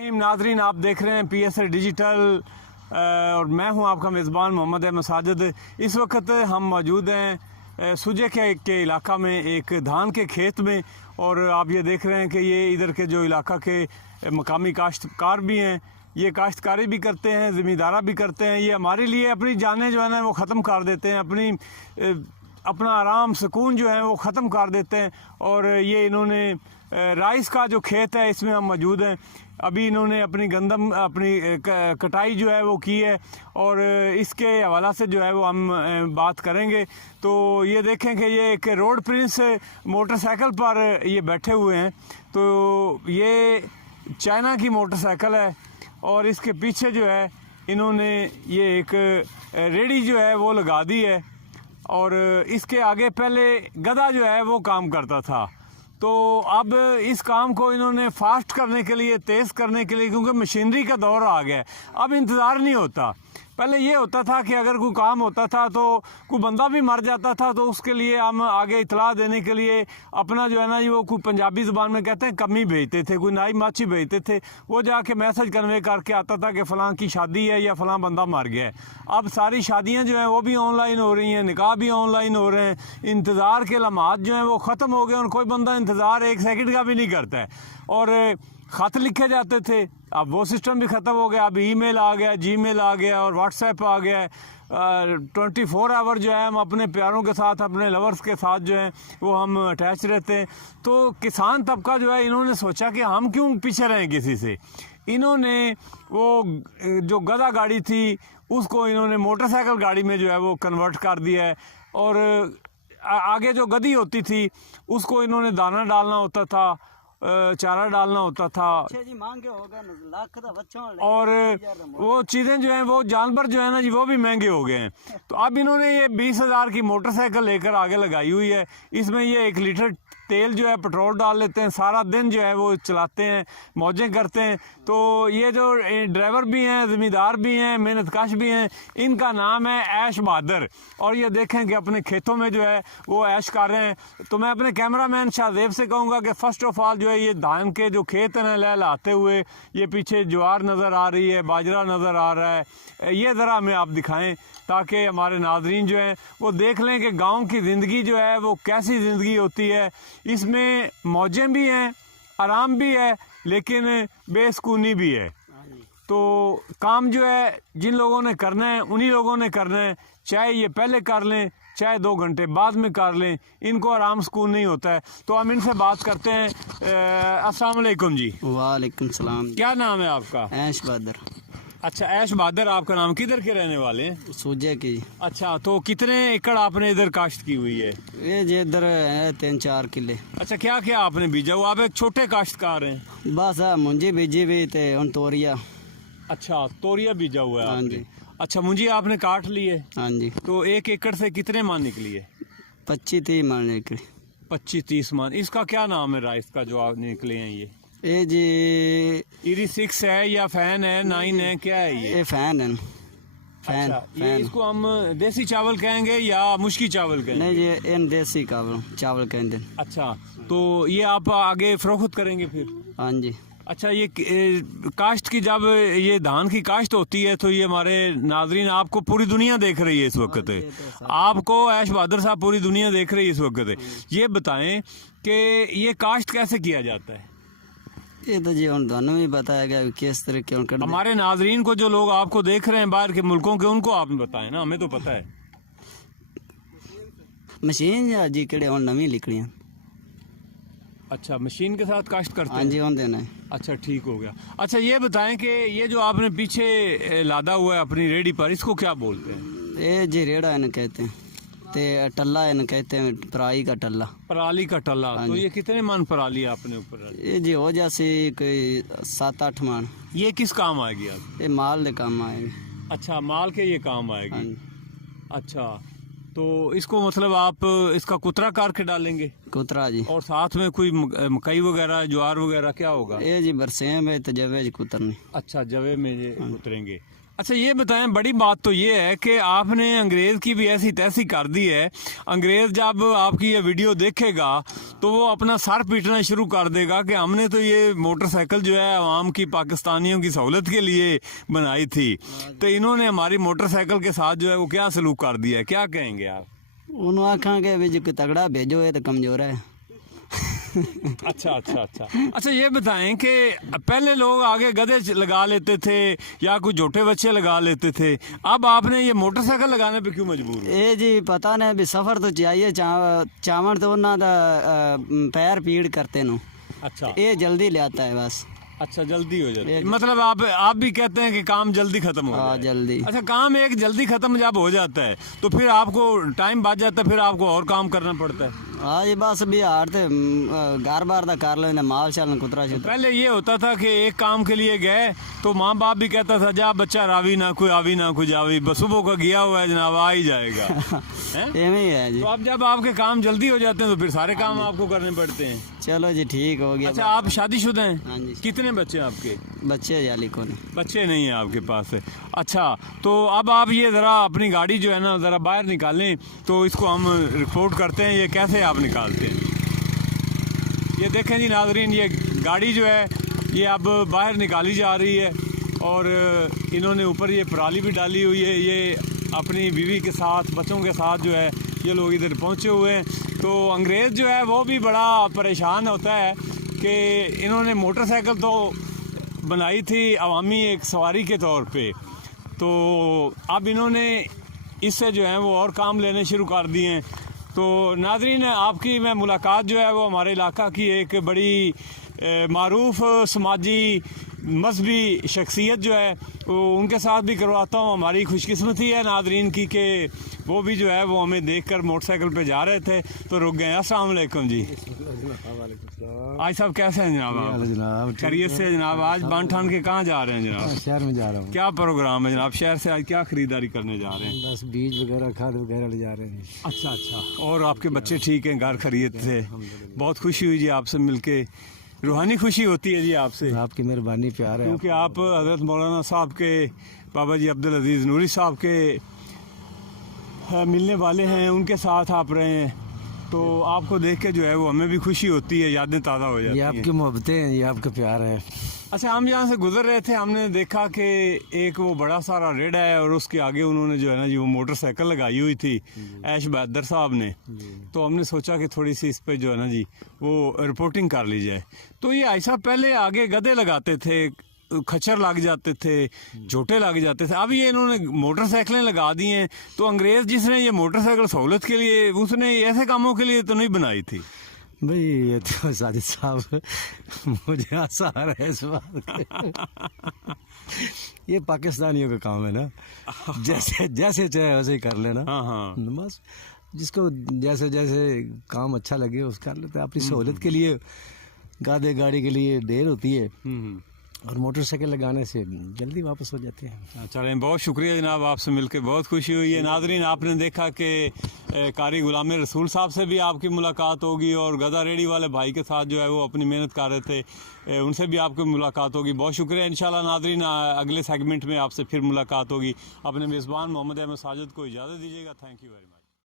नाजरीन, आप देख रहे हैं PSA डिजिटल और मैं हूं आपका मेज़बान मोहम्मद अहमद साजिद। इस वक्त हम मौजूद हैं सुजे के इलाका में एक धान के खेत में, और आप ये देख रहे हैं कि ये इधर के जो इलाका के मकामी काश्तकार भी हैं, ये काश्तकारी भी करते हैं, ज़मींदारा भी करते हैं। ये हमारे लिए अपनी जानें जो है ना वो ख़त्म कर देते हैं, अपना आराम सुकून जो है वो ख़त्म कर देते हैं। और ये इन्होंने राइस का जो खेत है इसमें हम मौजूद हैं। अभी इन्होंने अपनी कटाई जो है वो की है, और इसके हवाला से जो है वो हम बात करेंगे। तो ये देखें कि ये एक रोड प्रिंस मोटरसाइकिल पर ये बैठे हुए हैं। तो ये चाइना की मोटरसाइकिल है, और इसके पीछे जो है इन्होंने ये एक रेडी जो है वो लगा दी है, और इसके आगे पहले गधा जो है वो काम करता था। तो अब इस काम को इन्होंने फास्ट करने के लिए, तेज़ करने के लिए, क्योंकि मशीनरी का दौर आ गया है, अब इंतज़ार नहीं होता। पहले ये होता था कि अगर कोई काम होता था तो कोई बंदा भी मर जाता था तो उसके लिए हम आगे इतला देने के लिए अपना जो है ना वो कोई पंजाबी ज़ुबान में कहते हैं कमी भेजते थे, कोई नाई माची भेजते थे, वो जाके मैसेज कन्वे करके आता था कि फ़लाँ की शादी है या फ़लाँ बंदा मर गया है। अब सारी शादियाँ जो हैं वो भी ऑनलाइन हो रही हैं, निकाह भी ऑनलाइन हो रहे हैं, इंतज़ार के लम्हात जो हैं वो ख़त्म हो गए, और कोई बंदा इंतज़ार एक सेकंड का भी नहीं करता है। और ख़त लिखे जाते थे, अब वो सिस्टम भी ख़त्म हो गया। अब ईमेल आ गया, जीमेल आ गया, और व्हाट्सएप आ गया है। 24 आवर जो है हम अपने प्यारों के साथ, अपने लवर्स के साथ जो है वो हम अटैच रहते हैं। तो किसान तबका जो है इन्होंने सोचा कि हम क्यों पीछे रहें किसी से। इन्होंने वो जो गधा गाड़ी थी उसको इन्होंने मोटरसाइकिल गाड़ी में जो है वो कन्वर्ट कर दिया है, और आगे जो गधी होती थी उसको इन्होंने दाना डालना होता था, चारा डालना होता था, और वो चीज़ें जो हैं वो जानवर जो है ना जी वो भी महंगे हो गए हैं। तो अब इन्होंने ये 20,000 की मोटरसाइकिल लेकर आगे लगाई हुई है। इसमें ये 1 लीटर तेल जो है पेट्रोल डाल लेते हैं, सारा दिन जो है वो चलाते हैं, मौजें करते हैं। तो ये जो ड्राइवर भी हैं, ज़मींदार भी हैं, मेहनतकश भी हैं, इनका नाम है ऐश बहादुर। और ये देखें कि अपने खेतों में जो है वो ऐश कर रहे हैं। तो मैं अपने कैमरामैन शाहजेब से कहूँगा कि फ़र्स्ट ऑफ ऑल जो है ये धान के जो खेत हैं लहलाते हुए, ये पीछे ज्वार नज़र आ रही है, बाजरा नज़र आ रहा है, ये ज़रा हमें आप दिखाएँ ताकि हमारे नाजरीन जो हैं वो देख लें कि गाँव की ज़िंदगी जो है वो कैसी ज़िंदगी होती है। इसमें मौजें भी हैं, आराम भी है, लेकिन बेसुकूनी भी है। तो काम जो है जिन लोगों ने करना है उन्हीं लोगों ने करना है, चाहे ये पहले कर लें चाहे 2 घंटे बाद में कर लें, इनको आराम सुकून नहीं होता है। तो हम इनसे बात करते हैं। अस्सलाम वालेकुम जी। वालेकुम सलाम। क्या नाम है आपका? ऐश बहादुर। अच्छा, ऐश बहादुर आपका नाम। किधर के रहने वाले हैं? सूजे की। अच्छा, तो कितने एकड़ आपने इधर काश्त की हुई है? ये जी इधर है 3-4 किले। अच्छा, क्या क्या आपने बीजा हुआ? आप एक छोटे काश्तकार हैं। बस मुंजी बीजी भी थे, उन तोरिया। अच्छा, तोरिया बीजा हुआ है हाँ आपने? जी। अच्छा, मुंजी आपने काट ली है? हाँ जी। तो 1 एकड़ से कितने मान निकली है? 25-30 मान निकली। 25-30 मान। इसका क्या नाम है राइस का जो आप निकले हैं? ये जी ईरी 6 है या फैन है, 9 है, क्या है ये? फैन है। फैन। अच्छा, ये इसको हम देसी चावल कहेंगे या मुश्की चावल कहेंगे? नहीं जी, इन देसी चावल कहते हैं। अच्छा, तो ये आप आगे फरोख्त करेंगे फिर? हाँ जी। अच्छा, ये काश्त की जब ये धान की काश्त होती है तो ये हमारे नाजरीन आपको पूरी दुनिया देख रही है इस वक्त। आपको ऐश बहादुर साहब पूरी दुनिया देख रही है इस वक्त। ये बताएं कि ये काश्त कैसे किया जाता है? ये तो जी उन दोनों ही बताया गया किस तरीके उनका। हमारे नाजरीन को, जो लोग आपको देख रहे हैं बाहर के मुल्कों के, उनको आप बताएं ना, हमें तो पता है। मशीन जी केड़े उन नवी लिखड़ियां। अच्छा, मशीन के साथ काश्त करते हैं? हाँ जी, उन देना। अच्छा, ठीक हो गया। अच्छा, ये बताएं कि ये जो आपने पीछे लादा हुआ है अपनी रेडी पर, इसको क्या बोलते हैं? ये जी रेड़ा इन्हें कहते हैं, ते टल्ला इन्हें कहते हैं, पराई का टल्ला। पराली का टल्ला। तो ये कितने मन पराली आपने ऊपर? ये जी हो जैसे कोई 7-8 मान। ये किस काम आएगी आप? ये माल के काम आएगी। अच्छा, माल के ये काम आएगी। हाँ। अच्छा, तो इसको मतलब आप इसका कुतरा करके डालेंगे? कुतरा जी। और साथ में कोई मकई वगैरह, ज्वार वगैरह क्या होगा? ये जी बरसेम है तो जवे जी कुतरनी। अच्छा, जवे में ये उतरेंगे। अच्छा ये बताएं, बड़ी बात तो ये है कि आपने अंग्रेज़ की भी ऐसी तैसी कर दी है। अंग्रेज़ जब आपकी ये वीडियो देखेगा तो वो अपना सर पीटना शुरू कर देगा कि हमने तो ये मोटरसाइकिल जो है आवाम की, पाकिस्तानियों की सहूलत के लिए बनाई थी, तो इन्होंने हमारी मोटरसाइकिल के साथ जो है वो क्या सलूक कर दिया है, क्या कहेंगे आप? उन्होंने आखा के भी जो तगड़ा भेजो है तो कमजोर है। अच्छा अच्छा अच्छा अच्छा ये बताएं कि पहले लोग आगे गधे लगा लेते थे या कुछ झोटे बच्चे लगा लेते थे, अब आपने ये मोटरसाइकिल लगाने पे क्यों मजबूर हुए? ये जी पता नहीं भी सफर तो चाहिए चावण तो उन्होंने पैर पीड़ करते नु, अच्छा ये जल्दी ले आता है बस। अच्छा जल्दी हो जाती है, मतलब आप भी कहते हैं कि काम जल्दी खत्म हो हाँ जाए। जल्दी। अच्छा, काम एक जल्दी खत्म जब हो जाता है तो फिर आपको टाइम बच जाता है, फिर आपको और काम करना पड़ता है। हाँ जी बस भी हार थे घर बार दा कर लेने माल शाल कुतरा शुतरा। पहले ये होता था कि एक काम के लिए गए तो माँ बाप भी कहता था जा बच्चा रावी ना कोई आवी ना कोई जावी, बस सुबह का गया हुआ है जनाब आ ही जाएगा। एवं ही है जी। तो अब जब आपके काम जल्दी हो जाते हैं तो फिर सारे काम आपको करने पड़ते हैं। चलो जी ठीक हो गया। अच्छा, आप शादीशुदा हैं? हाँ जी। कितने बच्चे हैं आपके? बच्चे जाली को नहीं। बच्चे नहीं है आपके पास है। अच्छा, तो अब आप ये ज़रा अपनी गाड़ी जो है ना ज़रा बाहर निकालें तो इसको हम रिपोर्ट करते हैं, ये कैसे आप निकालते हैं। ये देखें जी नाज़रीन, ये गाड़ी जो है ये अब बाहर निकाली जा रही है और इन्होंने ऊपर ये पराली भी डाली हुई है। ये अपनी बीवी के साथ, बच्चों के साथ जो है ये लोग इधर पहुंचे हुए हैं। तो अंग्रेज़ जो है वो भी बड़ा परेशान होता है कि इन्होंने मोटरसाइकिल तो बनाई थी अवामी एक सवारी के तौर पे, तो अब इन्होंने इससे जो है वो और काम लेने शुरू कर दिए हैं। तो नाज़रीन, आपकी मैं मुलाकात जो है वो हमारे इलाका की एक बड़ी मारूफ समाजी मजहबी शख्सियत जो है वो उनके साथ भी करवाता हूँ। हमारी खुशकिस्मती है नाज़रीन की कि वो भी जो है वो हमें देखकर मोटरसाइकिल पे जा रहे थे तो रुक गए। अस्सलाम वालेकुम जी। आज साहब कैसे हैं जनाब? आप जनाब खैरियत से जनाब? आज बानठान के कहाँ जा रहे हैं जनाब? शहर में जा रहा हूँ। क्या प्रोग्राम है जनाब? शहर से आज क्या खरीदारी करने जा रहे हैं? बस बीज वगैरह खाद वगैरह ले जा रहे हैं। अच्छा अच्छा, और आपके बच्चे ठीक हैं, घर खरीद थे? बहुत खुशी हुई जी आपसे मिलके, रूहानी खुशी होती है जी आपसे, आपकी मेहरबानी प्यार है। क्योंकि आप हज़रत मौलाना साहब के, बाबा जी अब्दुल अजीज़ नूरी साहब के मिलने वाले हैं, उनके साथ आप रहे हैं, तो आपको देख के जो है वो हमें भी खुशी होती है, यादें ताज़ा हो जाती ये हैं। आपकी मोहब्बतें हैं, ये आपका प्यार है। अच्छा, हम यहाँ से गुजर रहे थे, हमने देखा कि एक वो बड़ा सारा रेड है और उसके आगे उन्होंने जो है ना जी वो मोटरसाइकिल लगाई हुई थी ऐश बहादुर साहब ने, तो हमने सोचा कि थोड़ी सी इस पे जो है ना जी वो रिपोर्टिंग कर ली जाए। तो ये ऐसा पहले आगे गधे लगाते थे, खच्चर लग जाते थे, झोटे लग जाते थे, अब ये इन्होंने मोटरसाइकिलें लगा दी हैं। तो अंग्रेज़ जिसने ये मोटरसाइकिल सहूलत के लिए, उसने ऐसे कामों के लिए तो नहीं बनाई थी भाई। ये तो साजिद साहब मुझे हंसा आ रहा है इस बात पे। ये पाकिस्तानियों का काम है ना, जैसे जैसे चाहे वैसे ही कर लेना। हाँ हाँ, बस जिसको जैसे जैसे काम अच्छा लगे उस कर लेते हैं। अपनी सहूलत के लिए गाड़ी गाड़ी के लिए देर होती है और मोटरसाइकिल लगाने से जल्दी वापस हो जाते हैं। चलें, बहुत शुक्रिया जनाब, आपसे मिलकर बहुत खुशी हुई है। नाज़रीन, आपने देखा कि कारी गुलाम रसूल साहब से भी आपकी मुलाकात होगी और गधा रेडी वाले भाई के साथ जो है वो अपनी मेहनत कर रहे थे, उनसे भी आपकी मुलाकात होगी। बहुत शुक्रिया। इंशाल्लाह नाज़रीन, अगले सेगमेंट में आपसे फिर मुलाकात होगी। अपने मेज़बान मोहम्मद अहमद साजिद को इजाज़त दीजिएगा। Thank you very much.